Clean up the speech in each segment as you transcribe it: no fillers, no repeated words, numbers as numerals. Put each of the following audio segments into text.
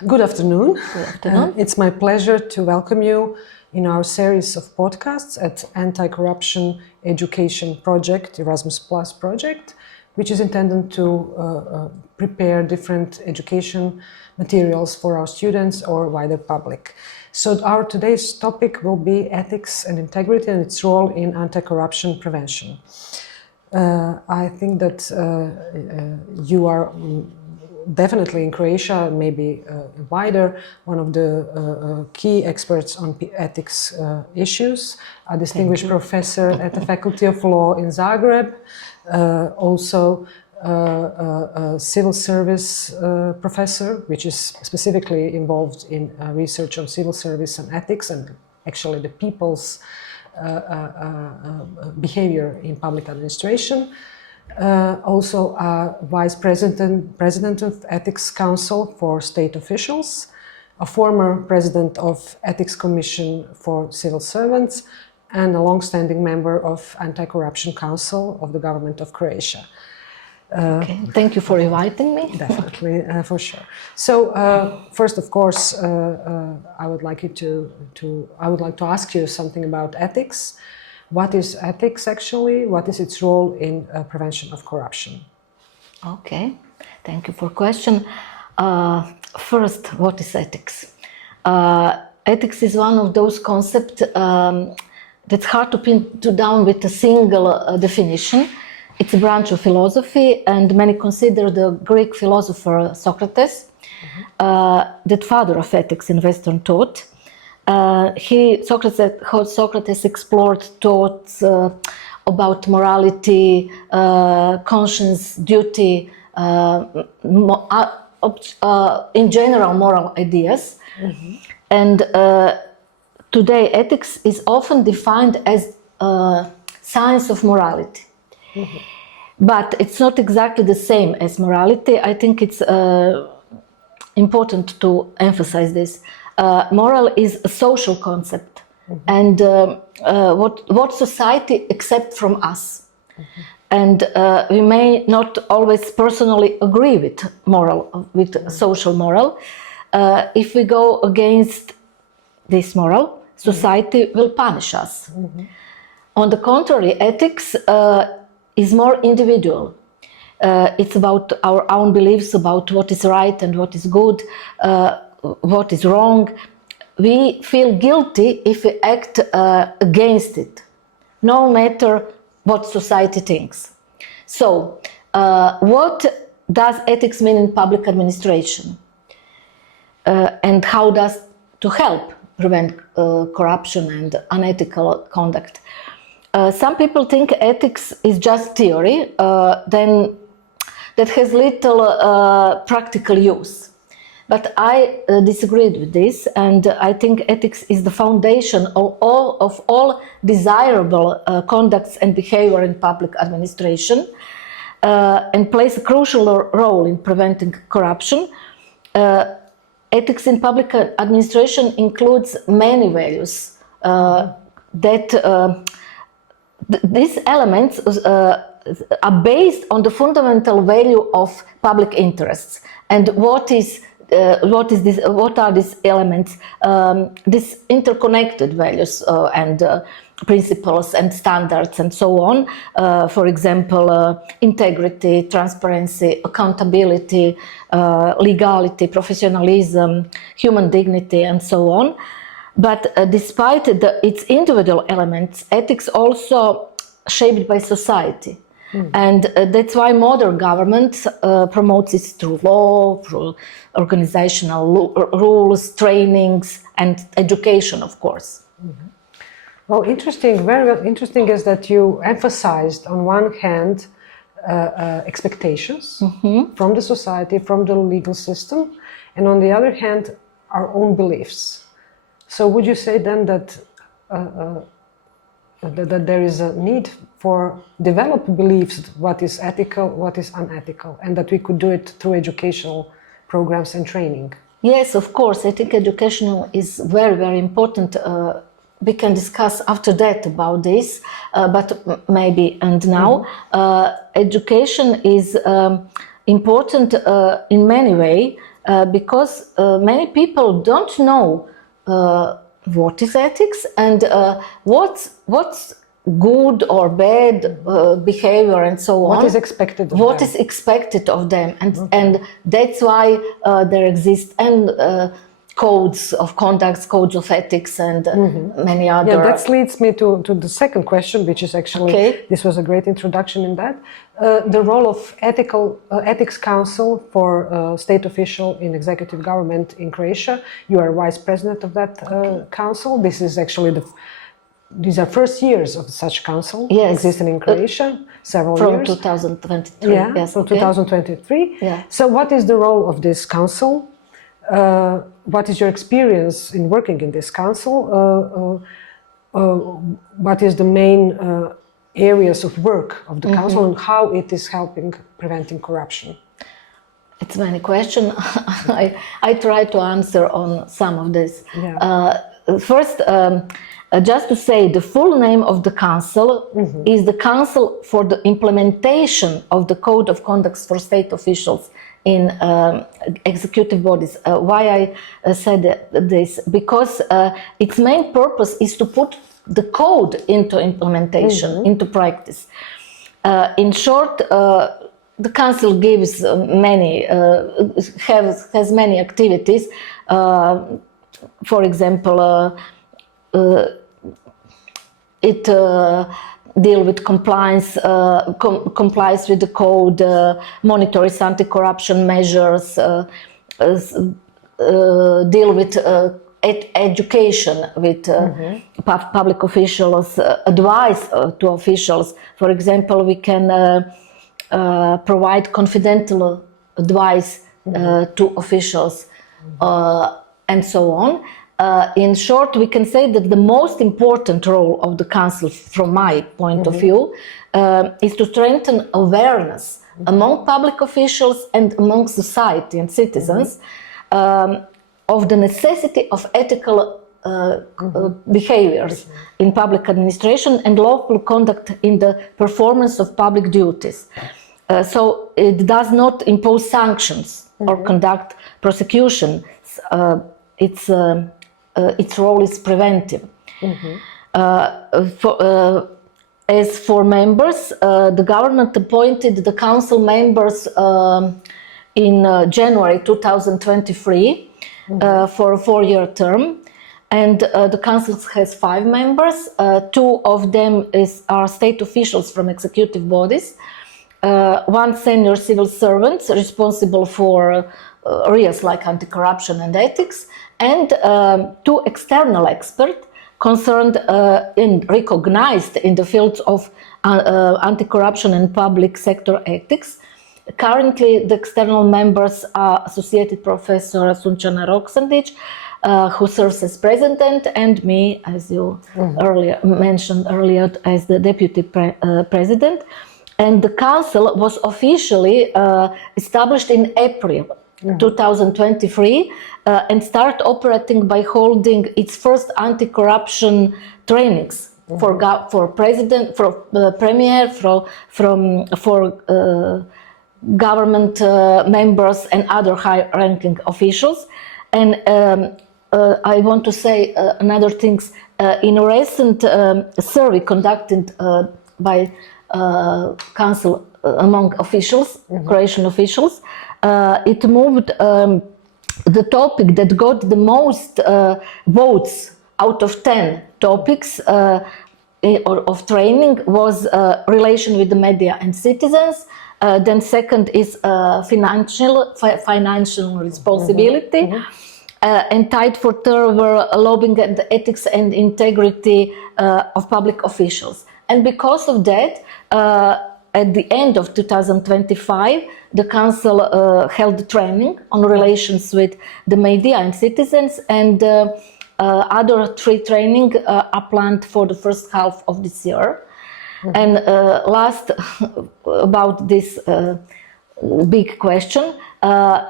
Good afternoon. Good afternoon. It's my pleasure to welcome you in our series of podcasts at Anti-Corruption Education Project, Erasmus Plus project, which is intended to prepare different education materials for our students or wider public. So our today's topic will be ethics and integrity and its role in anti-corruption prevention. I think that you are definitely in Croatia, maybe wider, one of the key experts on ethics issues, a distinguished professor at the Faculty of Law in Zagreb, also a civil service professor, which is specifically involved in research on civil service and ethics and actually the people's behavior in public administration. Also a vice president of Ethics Council for state officials, a former president of Ethics Commission for civil servants, and a long-standing member of Anti-Corruption Council of the government of Croatia. Okay. Thank you for inviting me. Definitely, for sure. So, first, of course, I would like to ask you something about ethics. What is ethics actually? What is its role in prevention of corruption? Okay, thank you for question. First, what is ethics? Ethics is one of those concepts that's hard to pin down with a single definition. It's a branch of philosophy, and many consider the Greek philosopher Socrates the father of ethics in Western thought. Socrates explored thoughts about morality, conscience, duty, in general moral ideas. And today ethics is often defined as science of morality. But it's not exactly the same as morality. I think it's important to emphasize this. Moral is a social concept, and what society accepts from us. And we may not always personally agree with social moral. If we go against this moral, society will punish us. On the contrary, ethics is more individual. It's about our own beliefs about what is right and what is good, what is wrong. We feel guilty if we act against it, no matter what society thinks. So, what does ethics mean in public administration? And how does to help prevent corruption and unethical conduct? Some people think ethics is just theory, then that has little practical use. But I disagreed with this, and I think ethics is the foundation of all desirable conducts and behavior in public administration, and plays a crucial role in preventing corruption. Ethics in public administration includes many values these elements are based on the fundamental value of public interests. And what are these elements? These interconnected values and principles and standards and so on. For example, integrity, transparency, accountability, legality, professionalism, human dignity, and so on. But despite its individual elements, ethics also shaped by society. And that's why modern government promotes it through law, through organizational rules, trainings, and education, of course. Well, interesting, very interesting is that you emphasized on one hand expectations from the society, from the legal system, and on the other hand, our own beliefs. So would you say then that that there is a need for develop beliefs, what is ethical, what is unethical, and that we could do it through educational programs and training? Yes, of course. I think education is very, very important. We can discuss after that about this, but maybe and now. Education is important in many ways. because many people don't know what is ethics and what's good or bad behavior and so on. What is expected of what them. is expected of them, and that's why there exist codes of conduct, codes of ethics, and many other. Yeah, that leads me to the second question, which is actually, this was a great introduction in that. The role of Ethics Council for state official in executive government in Croatia. You are vice president of that council. This is actually these are first years of such council existing in Croatia, several years. From 2023. Yeah, yes, from 2023. Yeah. So what is the role of this council? What is your experience in working in this council? What is the main areas of work of the council and how it is helping preventing corruption? It's many questions. I try to answer on some of this. Yeah. First, just to say, the full name of the council is the Council for the Implementation of the Code of Conduct for State Officials in executive bodies. Why I said this? Because its main purpose is to put the code into implementation, into practice. In short, the council gives many, has many activities. For example, it deal with compliance, complies with the code, monitors anti-corruption measures, deal with education with public officials, advice to officials. For example, we can provide confidential advice to officials and so on. In short, we can say that the most important role of the Council, from my point of view, is to strengthen awareness among public officials and among society and citizens of the necessity of ethical behaviors in public administration and lawful conduct in the performance of public duties. So it does not impose sanctions or conduct prosecution. Its role is preventive. As for members, the government appointed the council members in January 2023 for a 4-year term, and the council has 5 members. 2 of them are state officials from executive bodies, 1 senior civil servant responsible for areas like anti-corruption and ethics, and 2 external experts concerned and recognized in the fields of anti-corruption and public sector ethics. Currently, the external members are Associated Professor Sunčana Roksandić, who serves as president, and me, as you mentioned earlier, as the deputy president. And the council was officially established in April 2023 and start operating by holding its first anti-corruption trainings for president, for premier, for government members and other high-ranking officials. And I want to say another thing. In a recent survey conducted by council among officials, Croatian officials, it moved the topic that got the most votes out of 10 topics of training was relation with the media and citizens. Then second is financial responsibility. And tied for third were lobbying and the ethics and integrity of public officials. And because of that, at the end of 2025, the council held training on relations with the media and citizens, and other 3 training are planned for the first half of this year. And last, about this big question,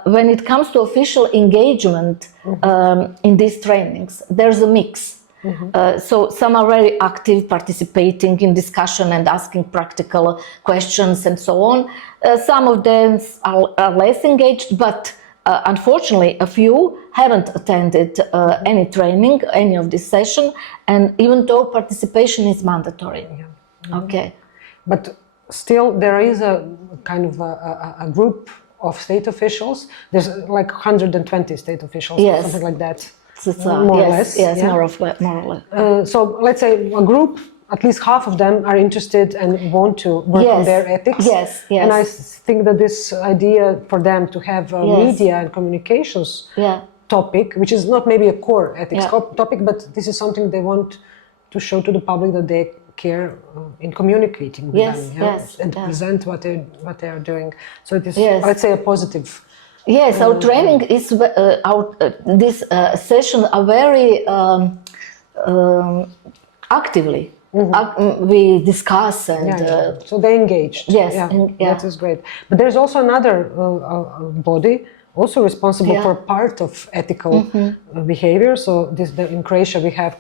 when it comes to official engagement in these trainings, there's a mix. So some are very active, participating in discussion and asking practical questions and so on. Some of them are less engaged, but unfortunately, a few haven't attended any training, any of this session, and even though participation is mandatory. Yeah. Okay. But still, there is a kind of a group of state officials. There's like 120 state officials, something like that. More or less. Yes, yeah? more or less. So let's say a group, at least half of them are interested and want to work on their ethics. Yes. And I think that this idea for them to have a media and communications topic, which is not maybe a core ethics topic, but this is something they want to show to the public that they care in communicating with them, and to present what they are doing. So it is, let's say, a positive. Yes, our training is this session are very actively. We discuss and so they engaged. That is great. But there's also another body also responsible for part of ethical behavior. So in Croatia we have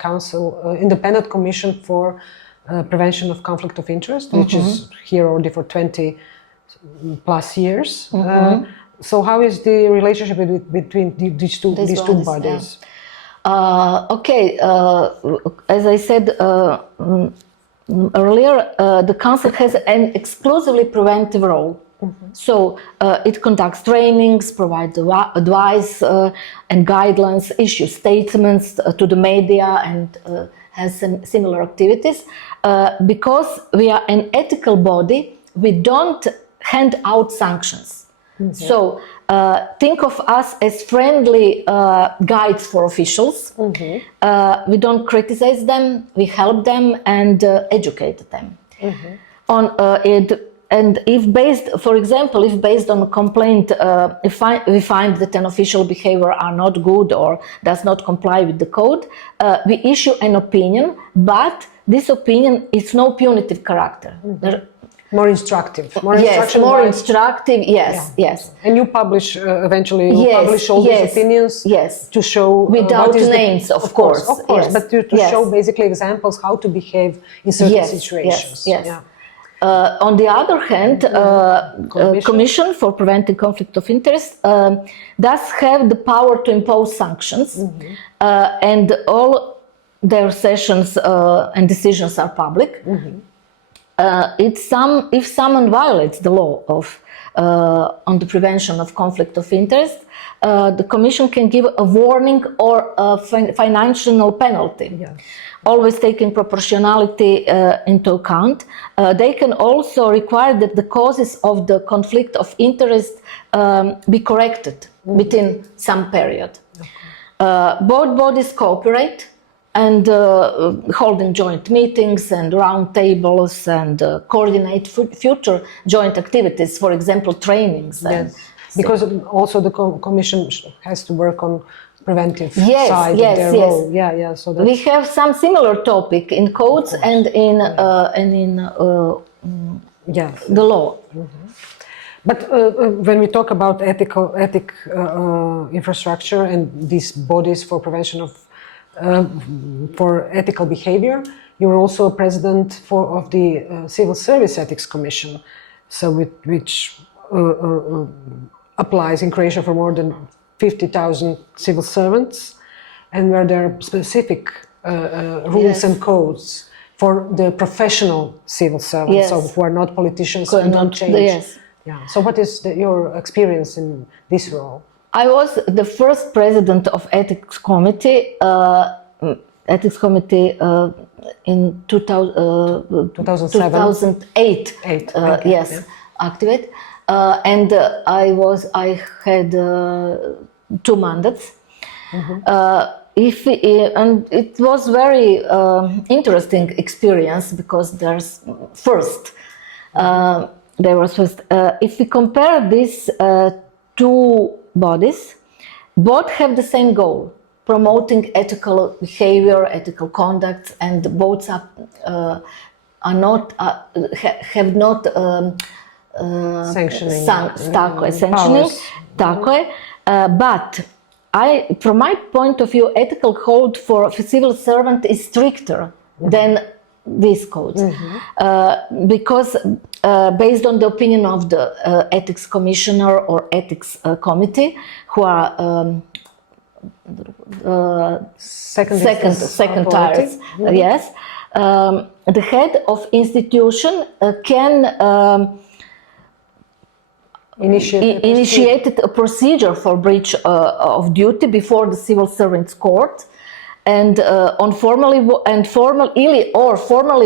independent commission for prevention of conflict of interest, which is here already for 20 plus years. So how is the relationship between these two bodies? Okay, as I said earlier, the Council has an exclusively preventive role. So it conducts trainings, provides advice and guidelines, issues statements to the media, and has some similar activities. Because we are an ethical body, we don't hand out sanctions. So think of us as friendly guides for officials. We don't criticize them, we help them and educate them. And if based, for example, if based on a complaint, we find that an official behavior are not good or does not comply with the code, we issue an opinion, but this opinion is no punitive character. More instructive. More instructive, yes. And you publish, eventually, you publish all these opinions to show... Without names, of course. Of course, but to show basically examples how to behave in certain situations. On the other hand, Commission for Preventing Conflict of Interest does have the power to impose sanctions, and all their sessions and decisions are public. If someone violates the law on the prevention of conflict of interest, the Commission can give a warning or a financial penalty. Always taking proportionality into account. They can also require that the causes of the conflict of interest be corrected within some period. Both bodies cooperate and holding joint meetings and round tables and coordinate future joint activities, for example, trainings. Because also the Commission has to work on preventive side of their role. So we have some similar topic in codes and in the law. But when we talk about ethic infrastructure and these bodies for prevention of for ethical behavior, you're also a president of the Civil Service Ethics Commission, so which applies in Croatia for more than 50,000 civil servants, and where there are specific rules and codes for the professional civil servants, so who are not politicians and don't change. So what is your experience in this role? I was the first president of Ethics Committee in 2008. Activate. And I had 2 mandates. And it was very interesting experience because if we compare these 2 bodies, both have the same goal: promoting ethical behavior, ethical conduct, and both have not sanctioning. But from my point of view, ethical code for a civil servant is stricter than these codes, because based on the opinion of the ethics commissioner or ethics committee, who are second tiers. Yes, the head of institution can initiate a procedure for breach of duty before the civil servants court, and formally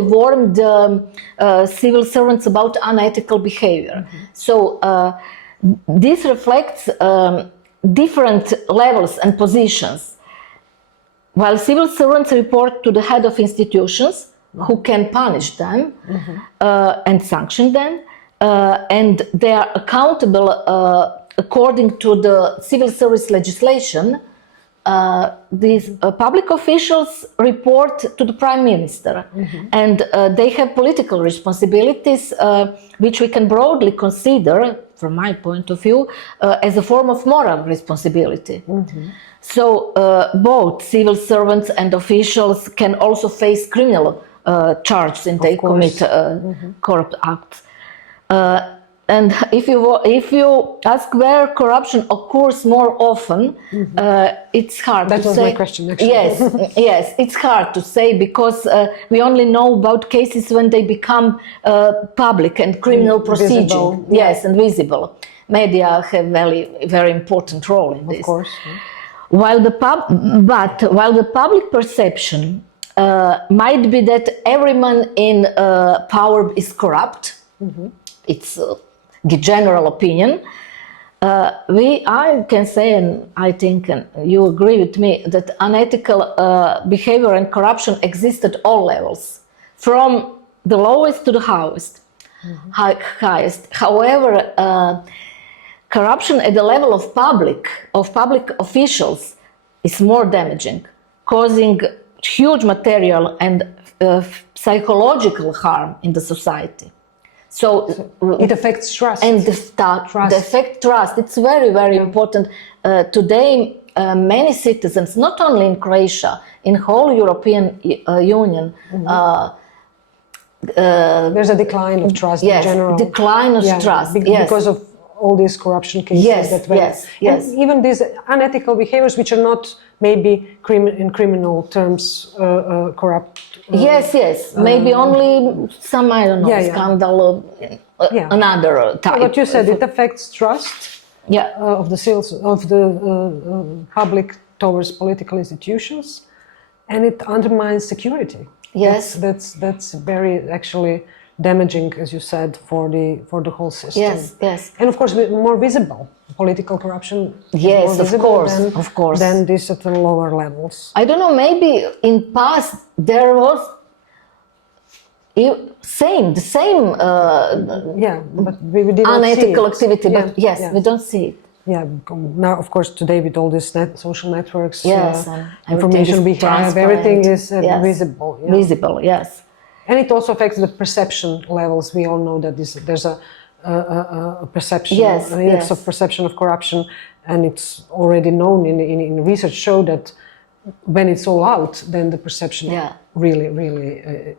warn the civil servants about unethical behavior. So this reflects different levels and positions. While civil servants report to the head of institutions, who can punish them and sanction them, and they are accountable according to the civil service legislation. These public officials report to the Prime Minister, and they have political responsibilities, which we can broadly consider, from my point of view, as a form of moral responsibility. So both civil servants and officials can also face criminal charges if they commit corrupt acts. And if you ask where corruption occurs more often, it's hard to say. That was my question, actually. Yes, it's hard to say, because we only know about cases when they become public and criminal proceeding. Yes, and visible. Media have very important role in this. Of course. While the public perception might be that every man in power is corrupt, it's the general opinion. I can say, and I think, and you agree with me, that unethical behavior and corruption exist at all levels, from the lowest to the highest. However, corruption at the level of public officials is more damaging, causing huge material and psychological harm in the society. So it affects trust. And the affect trust. It's very, very important. Today, many citizens, not only in Croatia, in whole European Union, there's a decline of trust in general. Decline of trust. Because of all these corruption cases that went. Yes. And even these unethical behaviors, which are not maybe in criminal terms corrupt. Yes. Maybe only some, I don't know, scandal, another type. But you said it affects trust of the public towards political institutions, and it undermines security. Yes, that's very actually damaging, as you said, for the whole system. Yes. And of course, more visible. Political corruption. Yes, of course. Than this at the lower levels. I don't know. Maybe in past there was the same. But we didn't unethical see activity. But we don't see it. Yeah. Now, of course, today with all these social networks, and information we have, everything is visible. Visible. Yes. And it also affects the perception levels. We all know that there's a perception, an index of perception of corruption, and it's already known in research show that when it's all out, then the perception really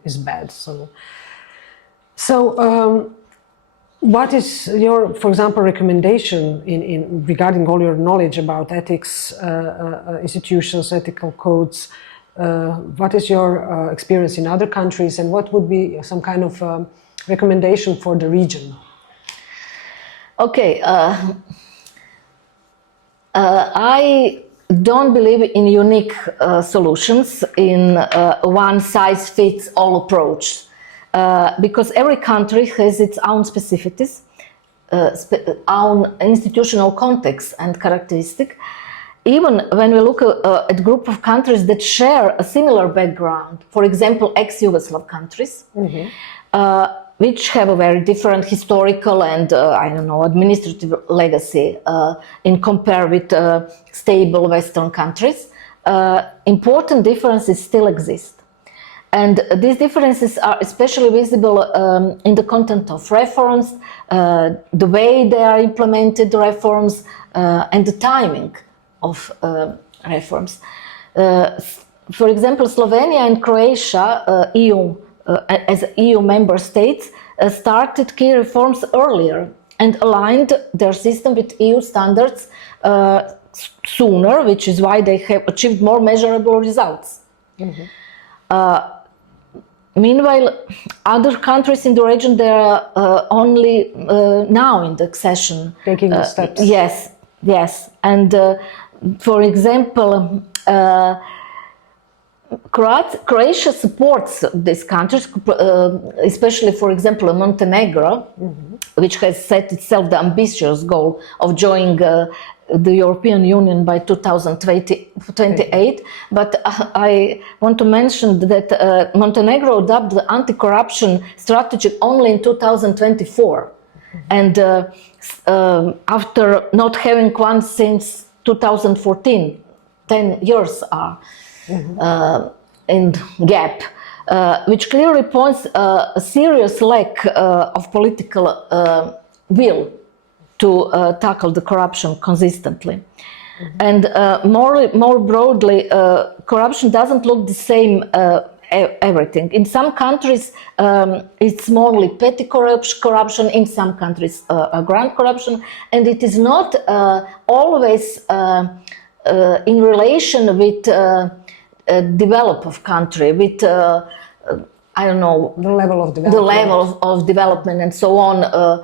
is bad. So what is your, for example, recommendation in regarding all your knowledge about ethics, institutions, ethical codes? What is your experience in other countries, and what would be some kind of recommendation for the region? Okay, I don't believe in unique solutions, in one-size-fits-all approach, because every country has its own specificities, own institutional context and characteristic. Even when we look at a group of countries that share a similar background, for example, ex-Yugoslav countries, which have a very different historical and, administrative legacy in compare with stable Western countries, important differences still exist. And these differences are especially visible in the content of reforms, the way they are implemented, reforms, and the timing of reforms. For example, Slovenia and Croatia, as EU member states, started key reforms earlier and aligned their system with EU standards sooner, which is why they have achieved more measurable results. Meanwhile, other countries in the region, they are only now in the accession. Taking the steps. Yes. And for example, Croatia supports these countries, especially, for example, Montenegro, which has set itself the ambitious goal of joining the European Union by 2028. But I want to mention that Montenegro adopted the anti-corruption strategy only in 2024. And after not having one since 2014, 10 years are in gap, which clearly points a serious lack of political will to tackle the corruption consistently. And more broadly, corruption doesn't look the same everything. In some countries, it's morely petty corruption, in some countries, grand corruption, and it is not always in relation with development of country, with I don't know, the level of development, and so on.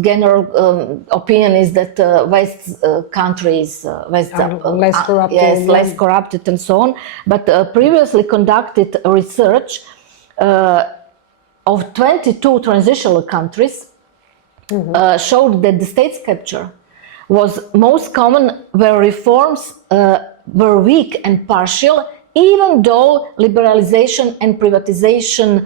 General opinion is that West countries, less corrupted, less corrupted, and so on. But previously conducted research of 22 transitional countries showed that the state capture was most common where reforms were weak and partial, even though liberalization and privatization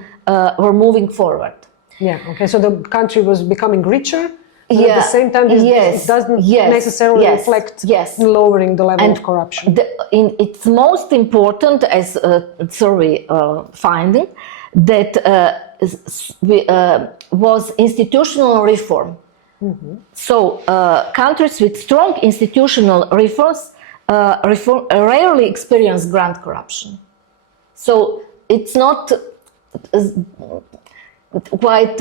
were moving forward. Yeah, okay, so the country was becoming richer, but at the same time it doesn't necessarily reflect in lowering the level of corruption. It's most important as a survey finding that was institutional reform. So countries with strong institutional reforms rarely experience grand corruption. So it's not quite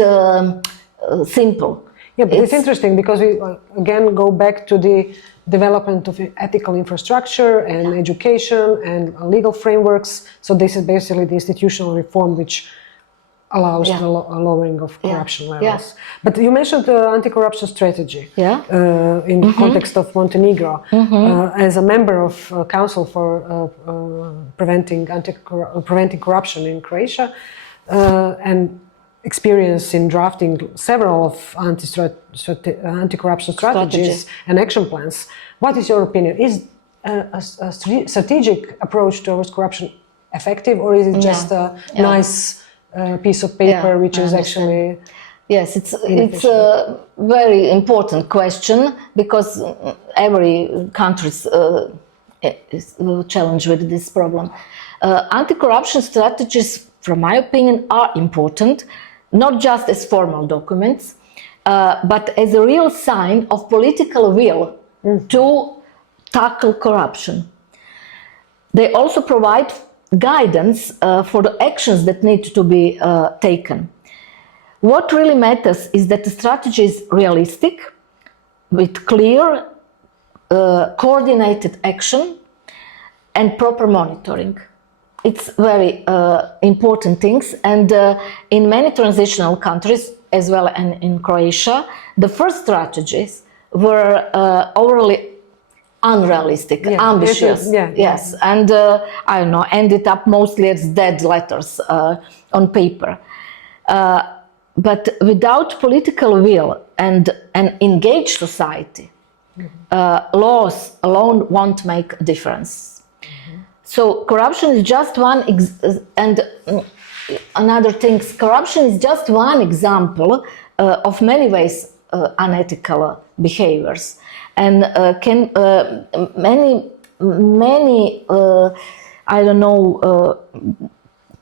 simple. Yeah, but it's interesting because we again go back to the development of ethical infrastructure and education and legal frameworks. So this is basically the institutional reform which allows the lowering of corruption levels. But you mentioned the anti-corruption strategy in the context of Montenegro. As a member of Council for preventing corruption in Croatia and experience in drafting several of anti-corruption strategies and action plans. What is your opinion? Is a strategic approach towards corruption effective, or is it just a nice piece of paper which is actually... Yes, it's a very important question because every country is challenged with this problem. Anti-corruption strategies, from my opinion, are important, not just as formal documents, but as a real sign of political will to tackle corruption. They also provide guidance for the actions that need to be taken. What really matters is that the strategy is realistic, with clear, coordinated action and proper monitoring. It's very important things, and in many transitional countries, as well as in Croatia, the first strategies were overly unrealistic, ambitious, and I don't know, ended up mostly as dead letters on paper. But without political will and an engaged society, laws alone won't make a difference. So corruption is just one, and another thing, corruption is just one example of many ways unethical behaviors, and many I don't know,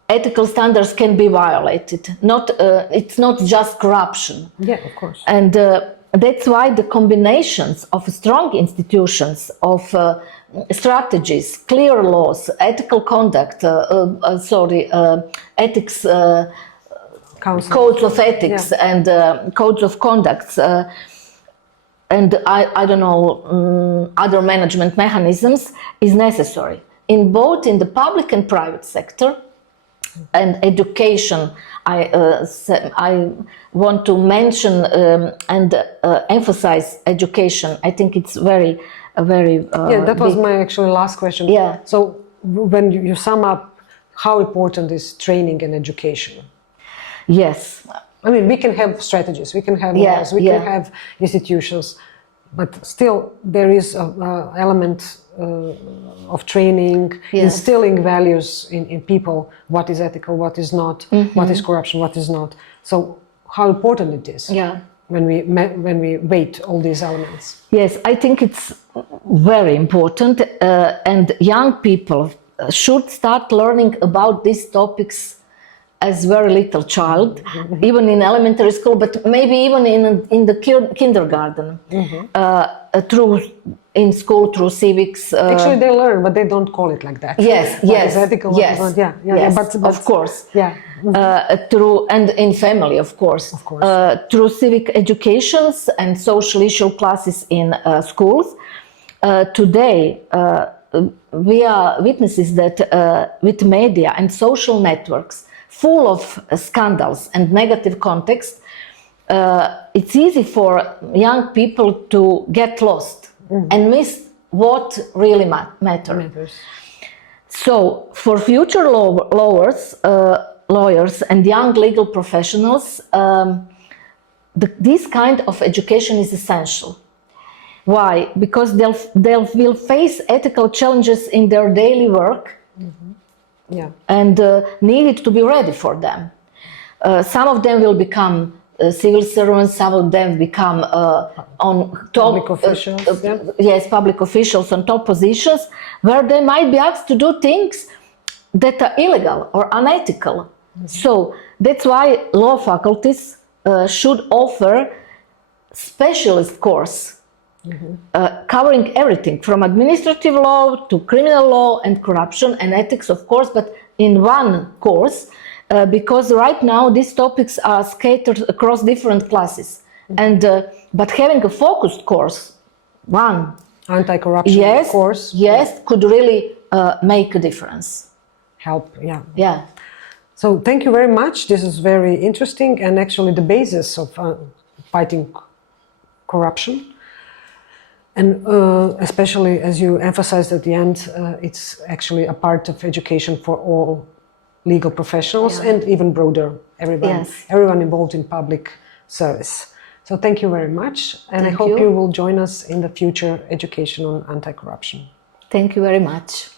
ethical standards can be violated. It's not just corruption. Yeah, of course. And that's why the combinations of strong institutions, of strategies, clear laws, ethical conduct, ethics codes of ethics and codes of conducts and I don't know, other management mechanisms is necessary in both in the public and private sector. And education, I want to mention and emphasize education. I think it's very that was my actually last question. Yeah. So when you sum up, how important is training and education? Yes. I mean, we can have strategies, we can have laws, we can have institutions, but still there is an element of training, instilling values in people, what is ethical, what is not, what is corruption, what is not. So how important it is when we weight all these elements. Yes, I think it's very important and young people should start learning about these topics as very little child, even in elementary school, but maybe even in the kindergarten, in school through civics. Actually, they learn, but they don't call it like that. Yes, what is ethical, what is not. Yes, but of course. Yeah. Through and in family, of course. Through civic educations and social issue classes in schools. Today, we are witnesses that with media and social networks full of scandals and negative context, it's easy for young people to get lost and miss what really matters. So for future lawyers and young legal professionals, this kind of education is essential. Why? Because they will face ethical challenges in their daily work and needed to be ready for them. Some of them will become civil servants, some of them become on top public officials. Public officials on top positions where they might be asked to do things that are illegal or unethical. So that's why law faculties should offer specialist course covering everything from administrative law to criminal law and corruption and ethics, of course, but in one course, because right now these topics are scattered across different classes. And but having a focused course, one anti-corruption course, could really make a difference. Help, yeah. So thank you very much. This is very interesting and actually the basis of fighting corruption. And especially as you emphasized at the end, it's actually a part of education for all legal professionals and even broader, everyone involved in public service. So thank you very much. And I hope you will join us in the future education on anti-corruption. Thank you very much.